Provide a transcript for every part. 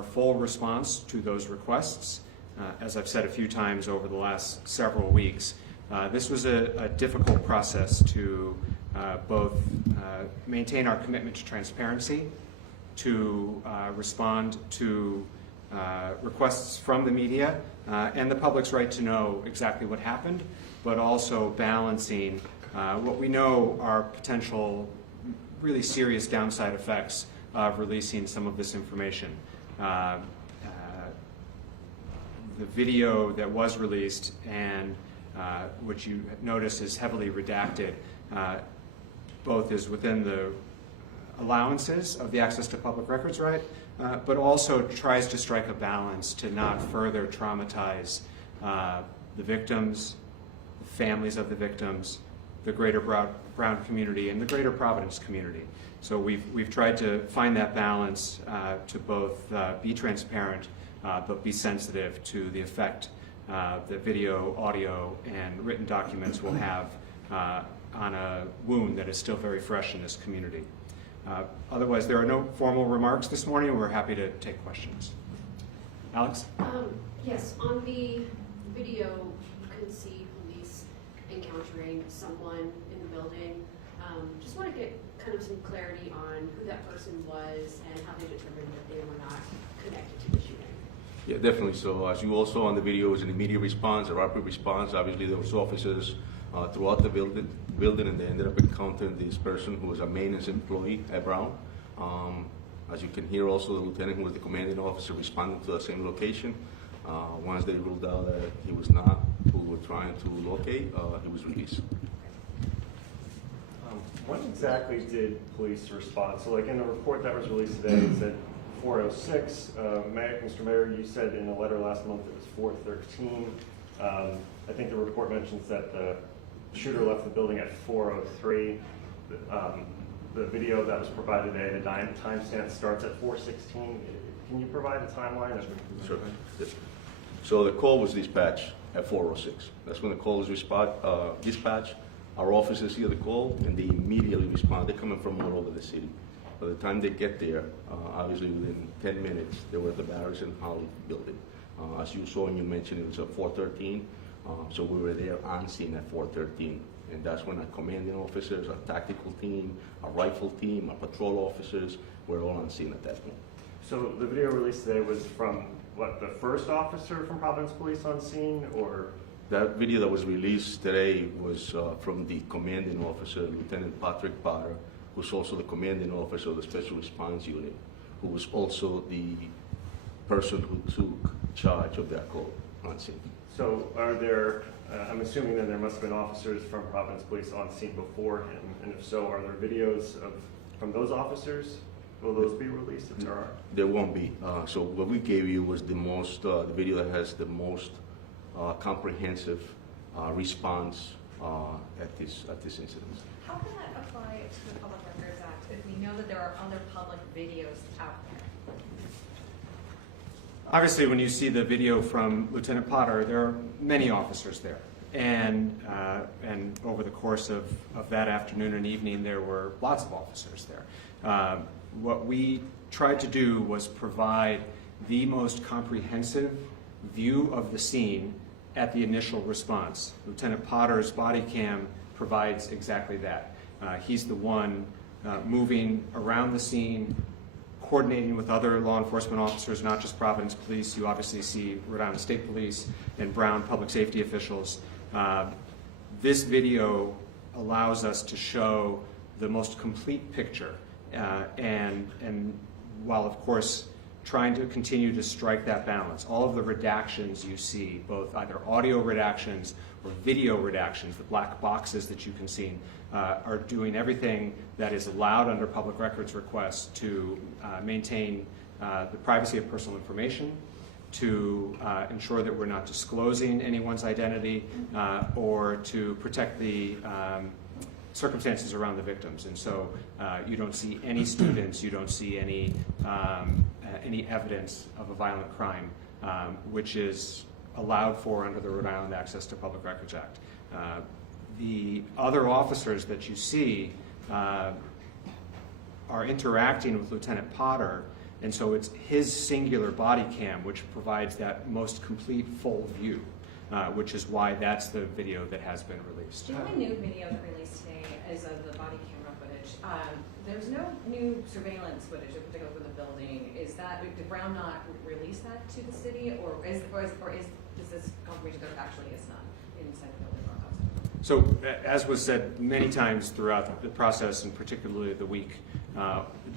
our full response to those requests. As I've said a few times over the last several weeks, this was a difficult process to both maintain our commitment to transparency, to respond to requests from the media and the public's right to know exactly what happened, but also balancing what we know are potential really serious downside effects of releasing some of this information. The video that was released and which you notice is heavily redacted, both is within the allowances of the access to public records right, but also tries to strike a balance to not further traumatize the victims, the families of the victims, the greater Brown community, and the greater Providence community. So we've tried to find that balance to both be transparent, but be sensitive to the effect that video, audio, and written documents will have on a wound that is still very fresh in this community. Otherwise, there are no formal remarks this morning. We're happy to take questions. Alex? Yes, on the video, you could see police encountering someone in the building. Just want to get kind of some clarity on who that person was and how they determined that they were not connected to the shooting. Yeah, definitely. So as you also on the video, it was an immediate response, a rapid response. Obviously, there was officers throughout the building, and they ended up encountering this person who was a maintenance employee at Brown. As you can hear, also the lieutenant, who was the commanding officer, responding to the same location. Once they ruled out that he was not who we were trying to locate, he was released. When exactly did police respond? So like in the report that was released today, it said 4:06. Mr. Mayor, you said in a letter last month it was 4:13. I think the report mentions that the shooter left the building at 4:03. The video that was provided today, the timestamp starts at 4:16. Can you provide a timeline? Sure. Yes. So the call was dispatched at 4:06. That's when the call was dispatched. Our officers hear the call and they immediately respond. They're coming from all over the city. By the time they get there, obviously within 10 minutes, they were at the Barracks and Holly building. As you saw and you mentioned, it was at 4:13. So we were there on scene at 4:13. And that's when our commanding officers, our tactical team, our rifle team, our patrol officers were all on scene at that point. So the video released today was from, what, the first officer from Providence Police on scene, or? That video that was released today was from the commanding officer, Lieutenant Patrick Potter, who's also the commanding officer of the Special Response Unit, who was also the person who took charge of that call on scene. So are there, I'm assuming then there must have been officers from Providence Police on scene before him, and if so, are there videos from those officers? Will those be released if there are? There won't be. So what we gave you was the video that has the most comprehensive response at this incident. How can that apply to the Public Records Act if we know that there are other public videos out there? Obviously, when you see the video from Lieutenant Potter, there are many officers there. And over the course of that afternoon and evening, there were lots of officers there. What we tried to do was provide the most comprehensive view of the scene at the initial response. Lieutenant Potter's body cam provides exactly that. He's the one moving around the scene, coordinating with other law enforcement officers, not just Providence Police. You obviously see Rhode Island State Police and Brown public safety officials. This video allows us to show the most complete picture, and while of course trying to continue to strike that balance. All of the redactions you see, both either audio redactions or video redactions, the black boxes that you can see, are doing everything that is allowed under public records requests to maintain the privacy of personal information, to ensure that we're not disclosing anyone's identity, or to protect the circumstances around the victims. And so you don't see any students, you don't see any evidence of a violent crime, which is allowed for under the Rhode Island Access to Public Records Act. The other officers that you see are interacting with Lieutenant Potter And so it's his singular body cam which provides that most complete full view, which is why that's the video that has been released. The only new video that released today is of the body camera footage. There's no new surveillance footage, in particular for the building. Did Brown not release that to the city, or is this confirmation there actually is none inside the building or outside? So, as was said many times throughout the process, and particularly the week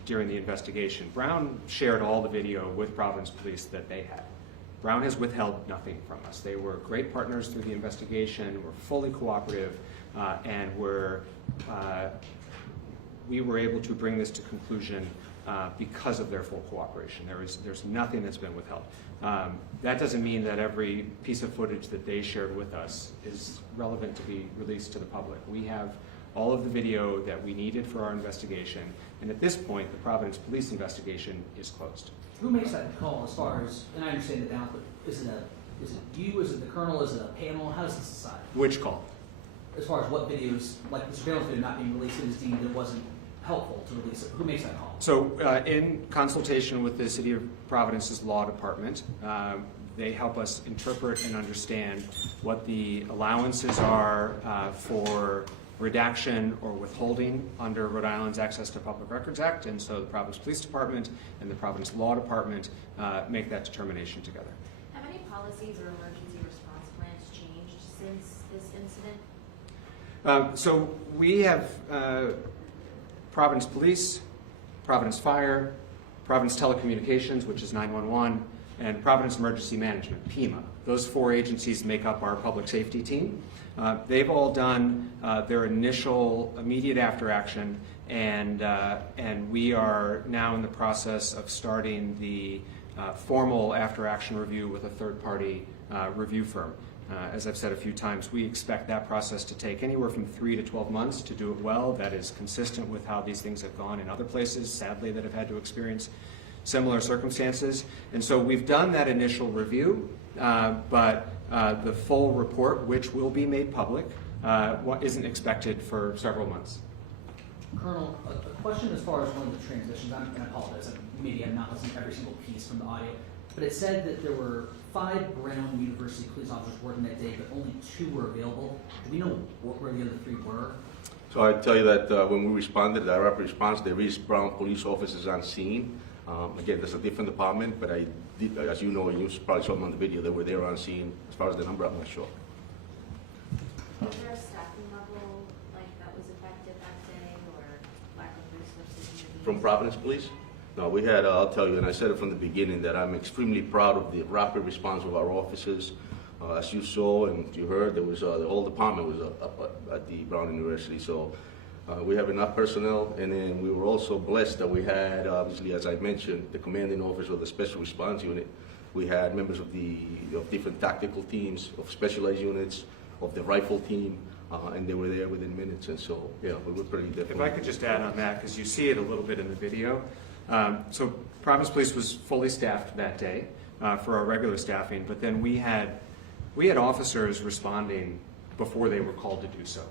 during the investigation, Brown shared all the video with Providence Police that they had. Brown has withheld nothing from us. They were great partners through the investigation, were fully cooperative, and we were able to bring this to conclusion because of their full cooperation. There's nothing that's been withheld. That doesn't mean that every piece of footage that they shared with us is relevant to be released to the public. We have all of the video that we needed for our investigation, and at this point, the Providence Police investigation is closed. Who makes that call as far as, and I understand the balance, but is it you, is it the colonel, is it a panel, how does this decide? Which call? As far as what videos, like the surveillance video not being released, it was deemed it wasn't helpful to release it, who makes that call? So in consultation with the City of Providence's law department, they help us interpret and understand what the allowances are for redaction or withholding under Rhode Island's Access to Public Records Act, and so the Providence Police Department and the Providence Law Department make that determination together. Have any policies or emergency response plans changed since this incident? So we have Providence Police, Providence Fire, Providence Telecommunications, which is 911, and Providence Emergency Management, PEMA. Those 4 agencies make up our public safety team. They've all done their initial immediate after action, and we are now in the process of starting the formal after action review with a third-party review firm. As I've said a few times, we expect that process to take anywhere from 3 to 12 months to do it well. That is consistent with how these things have gone in other places, sadly, that have had to experience similar circumstances. And so we've done that initial review, but the full report, which will be made public, isn't expected for several months. Colonel, a question as far as one of the transmissions, and I apologize, maybe I'm not listening to every single piece from the audio, but it said that there were 5 Brown University police officers working that day, but only 2 were available. Do we know where the other 3 were? So I tell you that when we responded, our rapid response, there is Brown police officers on scene. Again, there's a different department, but as you know, and you probably saw them on the video, they were there on scene. As far as the number, I'm not sure. Was there a staffing level that was affected that day, or lack of resources? From Providence Police? No, we had, I'll tell you, and I said it from the beginning, that I'm extremely proud of the rapid response of our officers. As you saw and you heard, there was the whole department was up at the Brown University. So we have enough personnel, and then we were also blessed that we had, obviously, as I mentioned, the commanding officer of the Special Response Unit. We had members of different tactical teams, of specialized units, of the rifle team, and they were there within minutes. And so, yeah, we were pretty different. If I could just add on that, because you see it a little bit in the video. So Providence Police was fully staffed that day for our regular staffing, but then we had officers responding before they were called to do so.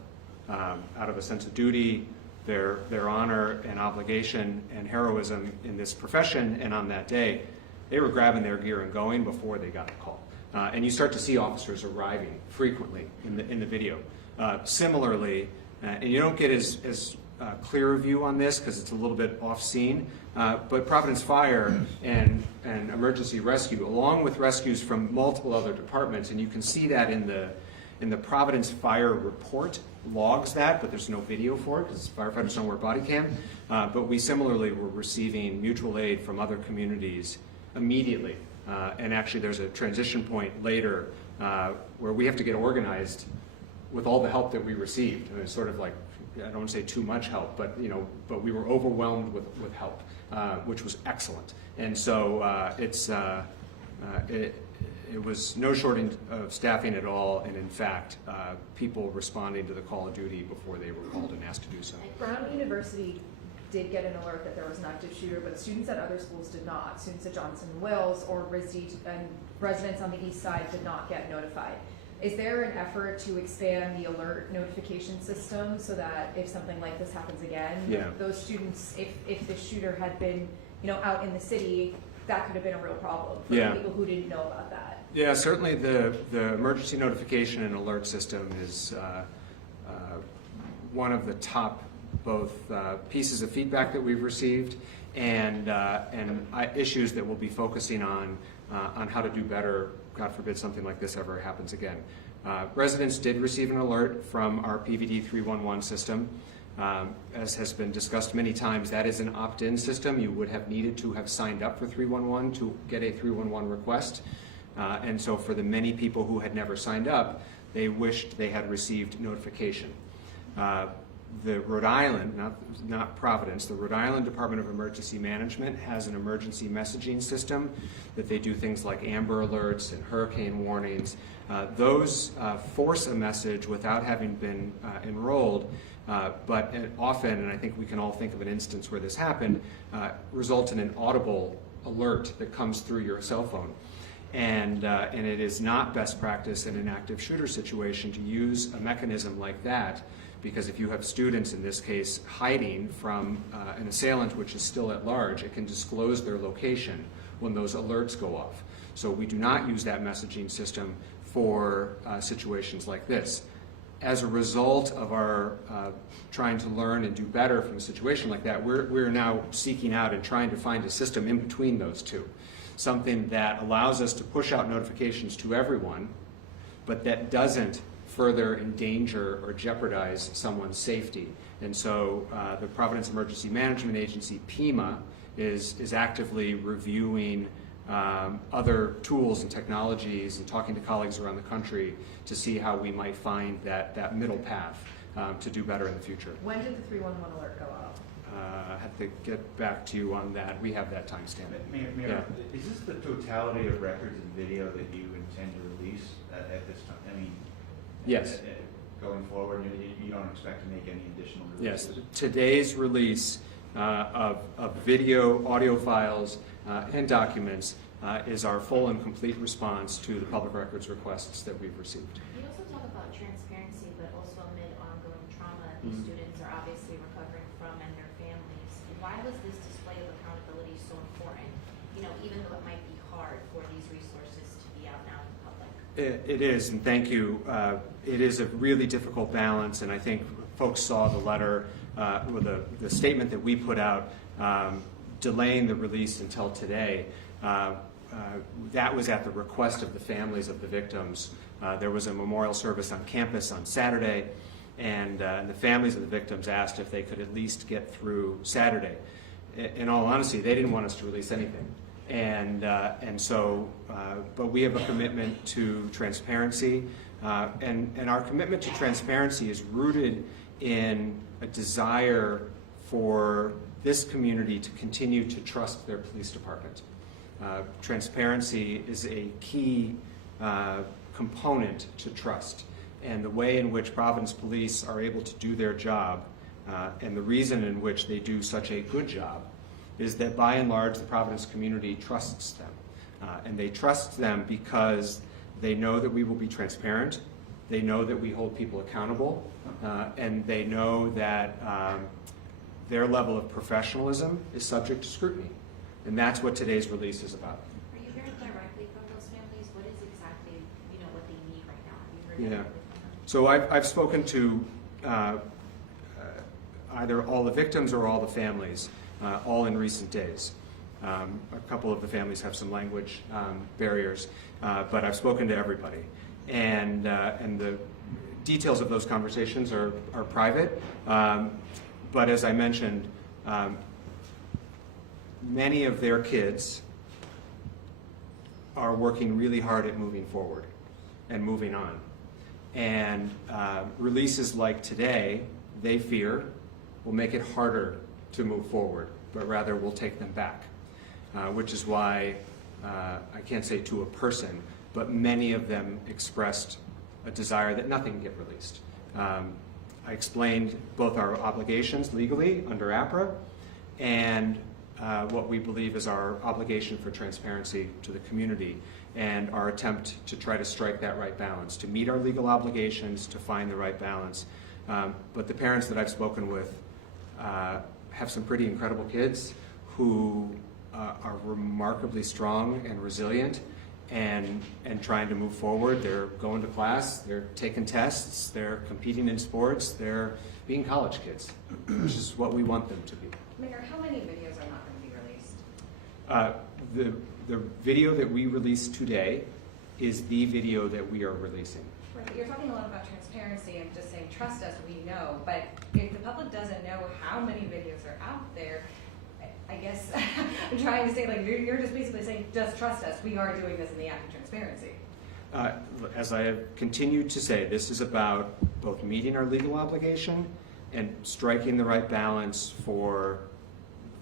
Out of a sense of duty, their honor and obligation and heroism in this profession, and on that day, they were grabbing their gear and going before they got the call. And you start to see officers arriving frequently in the video. Similarly, and you don't get as clear a view on this because it's a little bit off scene, but Providence Fire and Emergency Rescue, along with rescues from multiple other departments, and you can see that in the Providence Fire report, logs that, but there's no video for it because firefighters don't wear body cam. But we similarly were receiving mutual aid from other communities immediately. And actually there's a transition point later where we have to get organized with all the help that we received. And it's sort of like, I don't want to say too much help, but but we were overwhelmed with help, which was excellent. And so it was no shortage of staffing at all, and in fact, people responding to the call of duty before they were called and asked to do so. Brown University did get an alert that there was an active shooter, but students at other schools did not. Students at Johnson and Wills or RISD and residents on the east side did not get notified. Is there an effort to expand the alert notification system so that if something like this happens again, those students, if the shooter had been out in the city, that could have been a real problem for Yeah. people who didn't know about that. Yeah, certainly the emergency notification and alert system is one of the top both pieces of feedback that we've received and issues that we'll be focusing on how to do better, God forbid something like this ever happens again. Residents did receive an alert from our PVD 311 system. As has been discussed many times, that is an opt-in system. You would have needed to have signed up for 311 to get a 311 request. And so for the many people who had never signed up, they wished they had received notification. The Rhode Island, not Providence, the Rhode Island Department of Emergency Management has an emergency messaging system that they do things like Amber Alerts and hurricane warnings. Those force a message without having been enrolled, but often, and I think we can all think of an instance where this happened, result in an audible alert that comes through your cell phone. And it is not best practice in an active shooter situation to use a mechanism like that, because if you have students, in this case, hiding from an assailant which is still at large, it can disclose their location when those alerts go off. So we do not use that messaging system for situations like this. As a result of our trying to learn and do better from a situation like that, we're now seeking out and trying to find a system in between those two. Something that allows us to push out notifications to everyone, but that doesn't further endanger or jeopardize someone's safety. And so the Providence Emergency Management Agency, PEMA, is actively reviewing other tools and technologies and talking to colleagues around the country to see how we might find that middle path to do better in the future. When did the 311 alert go out? I have to get back to you on that. We have that timestamp. Mayor, is this the totality of records and video that you intend to release at this time? I mean, Yes. Going forward, you don't expect to make any additional releases? Yes. Today's release of video, audio files, and documents is our full and complete response to the public records requests that we've received. You also talk about transparency, but also amid ongoing trauma that these students are obviously recovering from and their families. Why was this display of accountability so important? Even though it might be hard for these resources to be out now in the public. It is, and thank you. It is a really difficult balance, and I think folks saw the letter, or the statement that we put out, delaying the release until today. That was at the request of the families of the victims. There was a memorial service on campus on Saturday, and the families of the victims asked if they could at least get through Saturday. In all honesty, they didn't want us to release anything. And so, but we have a commitment to transparency, and our commitment to transparency is rooted in a desire for this community to continue to trust their police department. Transparency is a key component to trust, and the way in which Providence Police are able to do their job, and the reason in which they do such a good job, is that by and large the Providence community trusts them. And they trust them because they know that we will be transparent, they know that we hold people accountable, and they know that their level of professionalism is subject to scrutiny. And that's what today's release is about. Are you hearing directly from those families? What is exactly, what they need right now? Have you heard directly from them? So I've spoken to either all the victims or all the families, all in recent days. A couple of the families have some language barriers, but I've spoken to everybody. And the details of those conversations are private, but as I mentioned, many of their kids are working really hard at moving forward and moving on. And releases like today, they fear, will make it harder to move forward, but rather will take them back, which is why I can't say to a person, but many of them expressed a desire that nothing get released. I explained both our obligations legally under APRA and what we believe is our obligation for transparency to the community, and our attempt to try to strike that right balance, to meet our legal obligations, to find the right balance. But the parents that I've spoken with have some pretty incredible kids who are remarkably strong and resilient and trying to move forward. They're going to class, they're taking tests, they're competing in sports, they're being college kids, which is what we want them to be. Mayor, how many videos are not going to be released? The video that we released today is the video that we are releasing. Right, but you're talking a lot about transparency and just saying, trust us, we know. But if the public doesn't know how many videos are out there, I guess I'm trying to say, like, you're just basically saying, just trust us, we are doing this in the act of transparency. As I have continued to say, this is about both meeting our legal obligation and striking the right balance for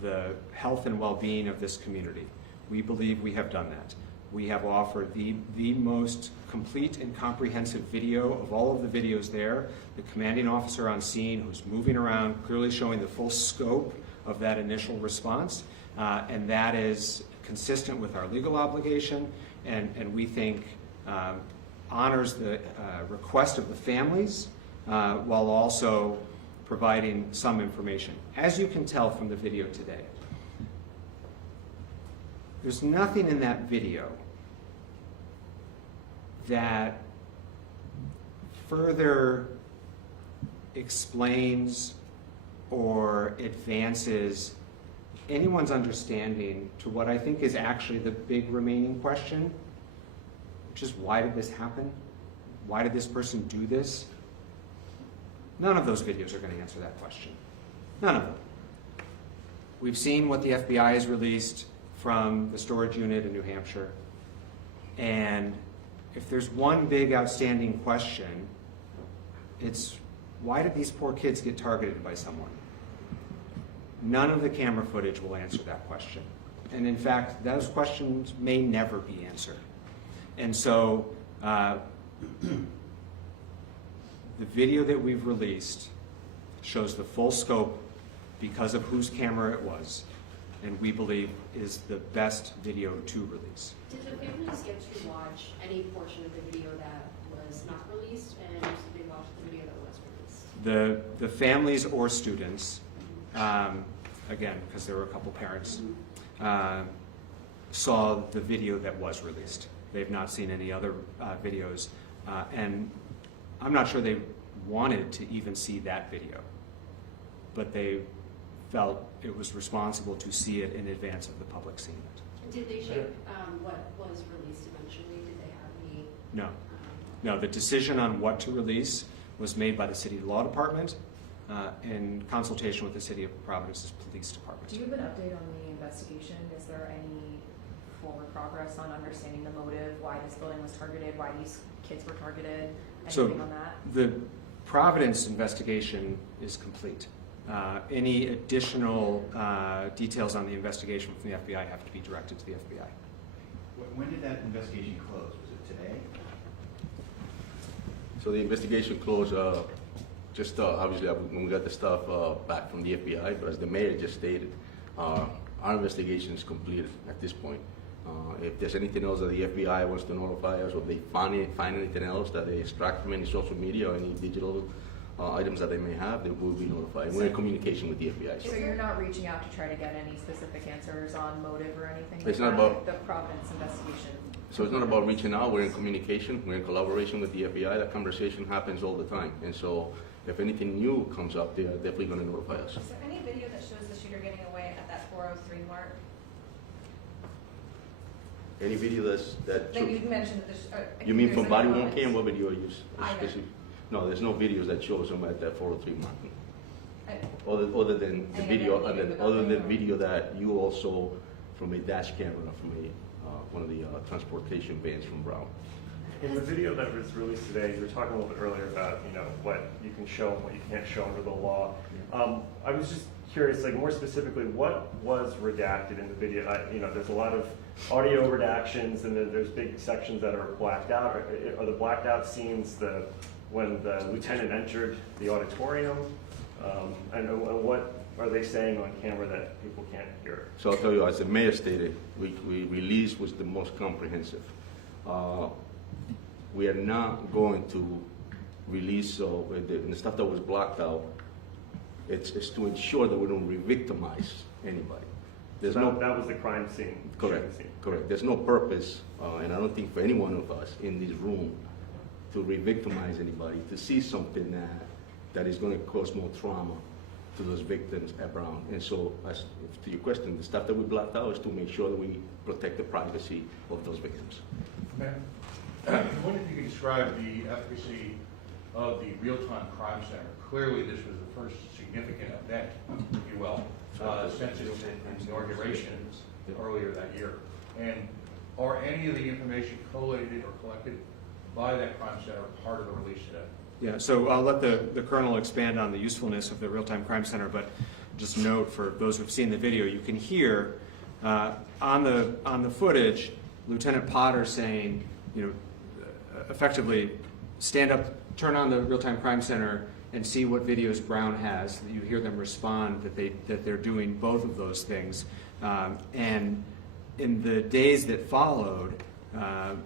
the health and well-being of this community. We believe we have done that. We have offered the most complete and comprehensive video of all of the videos there. The commanding officer on scene who's moving around, clearly showing the full scope of that initial response. And that is consistent with our legal obligation and we think honors the request of the families while also providing some information. As you can tell from the video today, there's nothing in that video that further explains or advances anyone's understanding to what I think is actually the big remaining question, which is why did this happen? Why did this person do this? None of those videos are going to answer that question. None of them. We've seen what the FBI has released from the storage unit in New Hampshire. And if there's one big outstanding question, it's why did these poor kids get targeted by someone? None of the camera footage will answer that question. And in fact, those questions may never be answered. And so the video that we've released shows the full scope because of whose camera it was, and we believe is the best video to release. Did the families get to watch any portion of the video that was not released, and did they watch the video that was released? The families or students, again, because there were a couple parents, saw the video that was released. They've not seen any other videos, and I'm not sure they wanted to even see that video, but they felt it was responsible to see it in advance of the public seeing it. Did they shape what was released eventually? Did they have any? No. No, the decision on what to release was made by the city law department in consultation with the city of Providence's police department. Do you have an update on the investigation? Is there any forward progress on understanding the motive, why this building was targeted, why these kids were targeted, anything on that? The Providence investigation is complete. Any additional details on the investigation from the FBI have to be directed to the FBI. When did that investigation close? Was it today? So the investigation closed just obviously when we got the stuff back from the FBI, but as the mayor just stated, our investigation is completed at this point. If there's anything else that the FBI wants to notify us, or if they find anything else that they extract from any social media or any digital items that they may have, they will be notified. We're in communication with the FBI. So you're not reaching out to try to get any specific answers on motive or anything? It's like not that? about- The Providence investigation. So it's not about reaching out, we're in communication, we're in collaboration with the FBI. That conversation happens all the time. And so if anything new comes up, they're definitely going to notify us. Is there any video that shows the shooter getting away at that 403 mark? Any video that Like you mentioned that you mean from body worn moments. cam? What video are you Either. specific? No, there's no videos that shows them at that 403 mark. Uh, Other than the Any video, other video other than the about- video that you also from a dash camera from one of the transportation vans from Brown. In the video that was released today, you were talking a little bit earlier about, what you can show and what you can't show under the law. I was just curious, like more specifically, what was redacted in the video? There's a lot of audio redactions, and then there's big sections that are blacked out. Are the blacked out scenes when the lieutenant entered the auditorium? And what are they saying on camera that people can't hear? So I'll tell you, as the mayor stated, we release was the most comprehensive. We are not going to release the stuff that was blocked out. It's to ensure that we don't re-victimize anybody. There's So no that was the crime scene. correct, shooting scene. correct. There's no purpose, and I don't think for any one of us in this room to re-victimize anybody, to see something that is going to cause more trauma to those victims at Brown. And so, as to your question, the stuff that we blacked out is to make sure that we protect the privacy of those victims. Ma'am, I wonder if you could describe the efficacy of the real-time crime center. Clearly, this was the first significant event, if you will, since its inauguration earlier that year. And are any of the information collated or collected by that crime center part of the release today? Yeah, so I'll let the Colonel expand on the usefulness of the real-time crime center, but just note for those who've seen the video, you can hear on the footage Lieutenant Potter saying, effectively, stand up, turn on the real-time crime center, and see what videos Brown has. You hear them respond that they're doing both of those things, and in the days that followed, and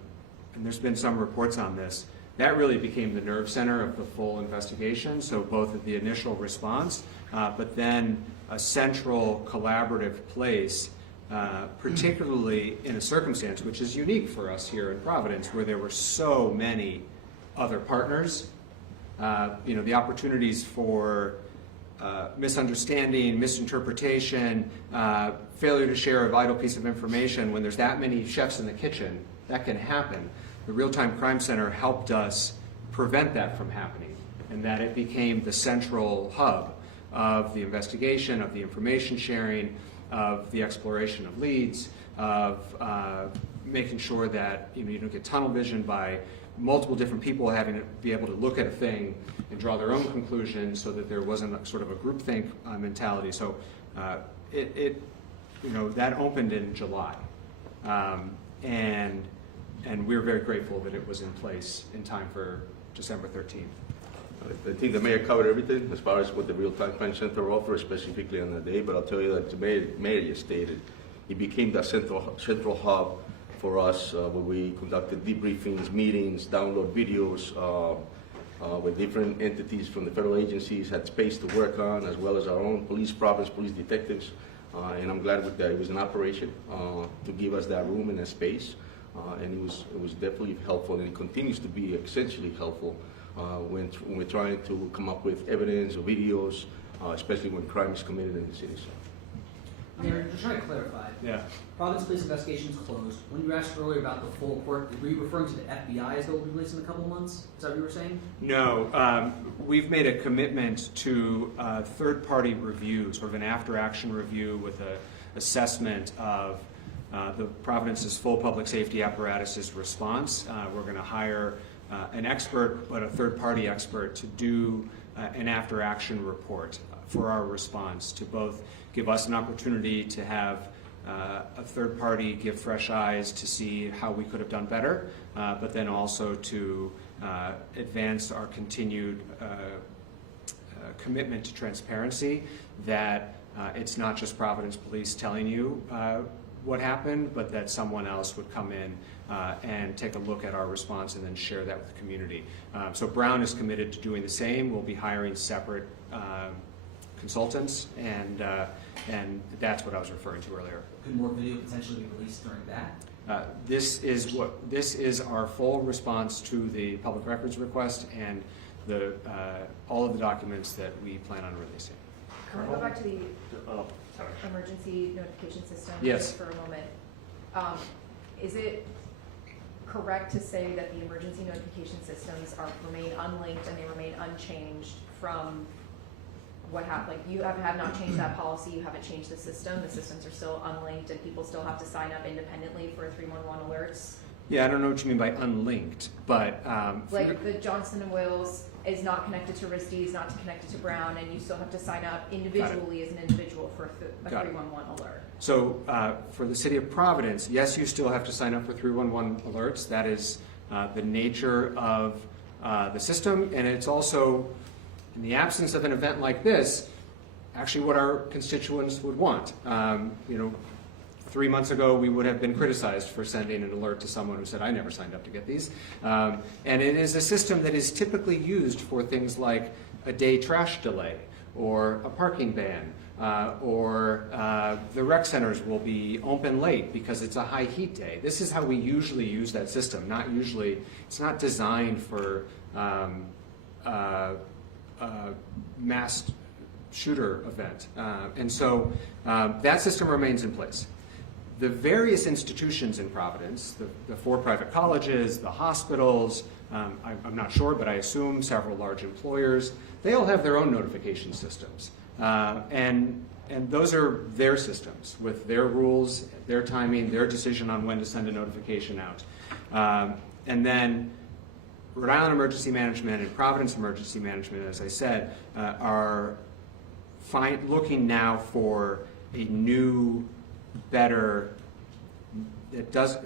there's been some reports on this, that really became the nerve center of the full investigation. So both of the initial response, but then a central collaborative place, particularly in a circumstance which is unique for us here in Providence, where there were so many other partners. The opportunities for misunderstanding, misinterpretation, failure to share a vital piece of information when there's that many chefs in the kitchen, that can happen. The Real-Time Crime Center helped us prevent that from happening, and that it became the central hub of the investigation, of the information sharing, of the exploration of leads, of making sure that you don't get tunnel vision by multiple different people having to be able to look at a thing and draw their own conclusions, so that there wasn't sort of a groupthink mentality. So that opened in July, and we're very grateful that it was in place in time for December 13th. I think the mayor covered everything as far as what the Real-Time Crime Center offers, specifically on the day, but I'll tell you that the mayor just stated it became the central hub for us, where we conducted debriefings, meetings, download videos, with different entities from the federal agencies had space to work on, as well as our own Providence police detectives. And I'm glad that it was an operation to give us that room and that space. And it was definitely helpful, and it continues to be essentially helpful when we're trying to come up with evidence or videos, especially when crime is committed in the city. Mayor, just trying to clarify. Yeah. Providence Police investigation's closed. When you asked earlier about the full court, were you referring to the FBI as they'll be released in a couple months? Is that what you were saying? No, we've made a commitment to third-party review, sort of an after-action review with an assessment of the Providence's full public safety apparatus's response. We're going to hire an expert, but a third-party expert, to do an after-action report for our response, to both give us an opportunity to have a third party give fresh eyes to see how we could have done better, but then also to advance our continued commitment to transparency, that it's not just Providence Police telling you what happened, but that someone else would come in and take a look at our response and then share that with the community. So Brown is committed to doing the same. We'll be hiring separate consultants, and that's what I was referring to earlier. Could more video potentially be released during that? This is our full response to the public records request and all of the documents that we plan on releasing. Can we go back to the Sorry. emergency notification system Yes. just for a moment? Is it correct to say that the emergency notification systems remain unlinked and they remain unchanged from what happened? Like, you have not changed that policy, you haven't changed the systems are still unlinked, and people still have to sign up independently for 311 alerts? Yeah, I don't know what you mean by unlinked, but Like the Johnson & Wales is not connected to RISD, is not connected to Brown, and you still have to sign up individually as an individual for a Got it. 311 alert. So for the city of Providence, yes, you still have to sign up for 311 alerts. That is the nature of the system, and it's also, in the absence of an event like this, actually what our constituents would want. 3 months ago, we would have been criticized for sending an alert to someone who said, I never signed up to get these. And it is a system that is typically used for things like a day trash delay, or a parking ban, or the rec centers will be open late because it's a high heat day. This is how we usually use that system. Not usually, it's not designed for mass shooter event. And so that system remains in place. The various institutions in Providence, the 4 private colleges, the hospitals, I'm not sure, but I assume several large employers, they all have their own notification systems. And those are their systems with their rules, their timing, their decision on when to send a notification out. And then Rhode Island Emergency Management and Providence Emergency Management, as I said, are looking now for a new, better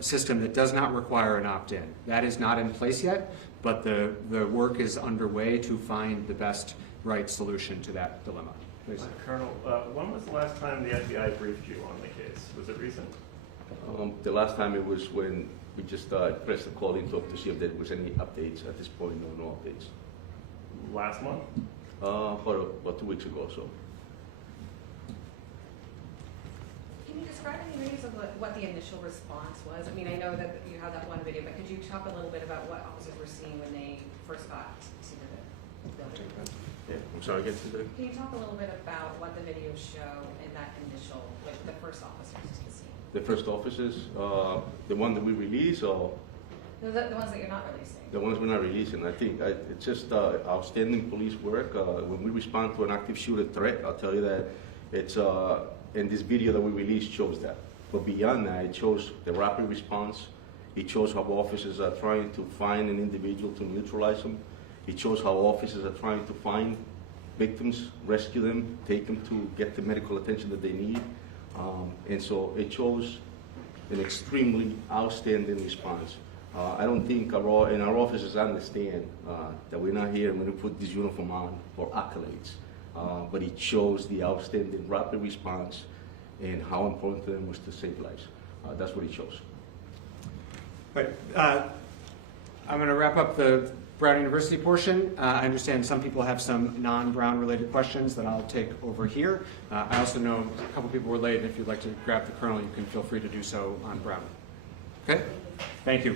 system that does not require an opt-in. That is not in place yet, but the work is underway to find the best right solution to that dilemma. Please. Colonel, when was the last time the FBI briefed you on the case? Was it recent? The last time it was when we just pressed the call in talk to see if there was any updates. At this point, no updates. Last month? About 2 weeks ago or so. Can you describe any ways of what the initial response was? I mean, I know that you have that one video, but could you talk a little bit about what officers were seeing when they first got to the building? Yeah, I'm sorry, again. Can you talk a little bit about what the videos show in that initial, like the first officers to the scene? The first officers, the one that we release, or The ones that you're not releasing? the ones we're not releasing, I think it's just outstanding police work. When we respond to an active shooter threat, I'll tell you that it's, and this video that we released shows that. But beyond that, it shows the rapid response. It shows how officers are trying to find an individual to neutralize them. It shows how officers are trying to find victims, rescue them, take them to get the medical attention that they need. And so it shows an extremely outstanding response. I don't think our officers understand that we're not here and we're going to put this uniform on for accolades. But it shows the outstanding rapid response and how important to them was to save lives. That's what it shows. Right. I'm going to wrap up the Brown University portion. I understand some people have some non-Brown related questions that I'll take over here. I also know a couple people were late, and if you'd like to grab the Colonel, you can feel free to do so on Brown. Okay? Thank you.